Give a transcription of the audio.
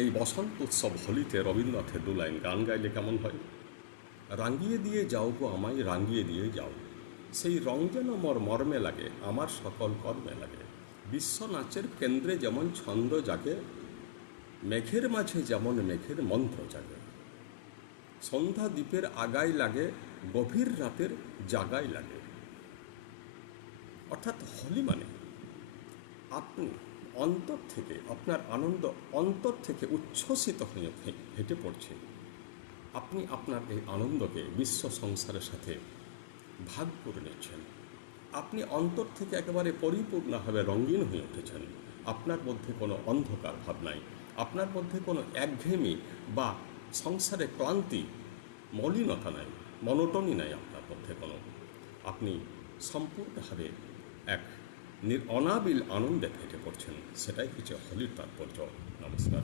এই বসন্ত উৎসব হোলিতে রবীন্দ্রনাথের দু লাইন গান গাইলে কেমন হয়? রাঙিয়ে দিয়ে যাও গো আমায় রাঙিয়ে দিয়ে যাও, সেই রং যেন মর মর্মে লাগে, আমার সকল কর্মে লাগে। বিশ্ব নাচের কেন্দ্রে যেমন ছন্দ জাগে, মেঘের মাঝে যেমন মেঘের মন্ত্র জাগে। সন্ধ্যা দ্বীপের আগায় লাগে, গভীর রাতের জাগায় লাগে। অর্থাৎ হোলি মানে আপনি অন্তর থেকে, আপনার আনন্দ অন্তর থেকে উচ্ছ্বসিত হয়ে হেঁটে পড়ছে। আপনি আপনার এই আনন্দকে বিশ্ব সংসারের সাথে ভাগ করে নিচ্ছেন। আপনি অন্তর থেকে একেবারে পরিপূর্ণভাবে রঙিন হয়ে উঠেছেন। আপনার মধ্যে কোনো অন্ধকার ভাব নাই, আপনার মধ্যে কোনো একঘেয়েমি বা সংসারে ক্লান্তি, মলিনতা নাই, মনোটনি নাই আপনার মধ্যে কোনো। আপনি সম্পূর্ণভাবে এক অনাবিল আনন্দে ফেটে পড়ছেন। সেটাই হচ্ছে হোলির তাৎপর্য। নমস্কার।